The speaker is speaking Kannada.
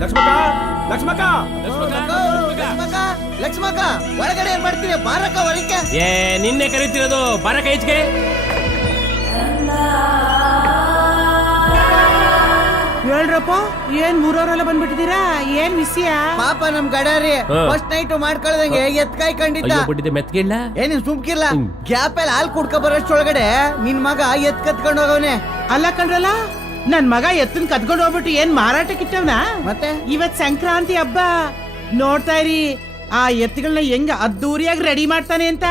ಲಕ್ಷ್ಮಕ್ಕ ಲಕ್ಷ್ಮಕ್ಕ ಲಕ್ಷ್ಮಕ್ಕ ಒಳಗಡೆ ಏನ್ ಮಾಡ್ತೀರಿ? ಬಾರಕ್ಕ ಒಳಕ್ಕೆ. ಏ ನಿನ್ನೆ ಕರೀತಿರೋದು ಬಾರಕ ಈಚೆಗೆ. ಹೇಳ್ರಪ್ಪ, ಏನ್ ಮೂರವರೆಲ್ಲ ಬಂದ್ಬಿಟ್ಟಿದ್ದೀರಾ? ಏನ್ ವಿಷಯ? ಪಾಪ ನಮ್ ಗಡಾರಿ ಫಸ್ಟ್ ನೈಟ್ ಮಾಡ್ಕೊಳ್ದಂಗೆ ಎತ್ಕಾಯ್ ಕಂಡಿದ್ದ. ಮೆತ್ಗಿಲ್ಲ ಏನಿನ್ ಸುಮ್ಕಿಲ್ಲ. ಗ್ಯಾಪ್ ಅಲ್ಲಿ ಹಾಲ್ ಕುಡ್ಕೊ ಬರೋಷ್ಟೊಳಗಡೆ ನಿನ್ ಮಗ ಎತ್ ಕತ್ಕೊಂಡ್ ಹೋಗವನೆ. ಅಲ್ಲ ಕಣ್ರಲ್ಲ, ನನ್ ಮಗ ಎತ್ತನ್ ಕತ್ಕೊಂಡು ಹೋಗ್ಬಿಟ್ಟು ಏನ್ ಮಾರಾಟಕ್ಕಿಟ್ಟವ್ನ? ಮತ್ತೆ ಇವತ್ ಸಂಕ್ರಾಂತಿ ಹಬ್ಬ ನೋಡ್ತಾ ಇರಿ, ಆ ಎತ್ತುಗಳನ್ನ ಹೆಂಗ ಅದ್ದೂರಿಯಾಗಿ ರೆಡಿ ಮಾಡ್ತಾನೆ ಅಂತ.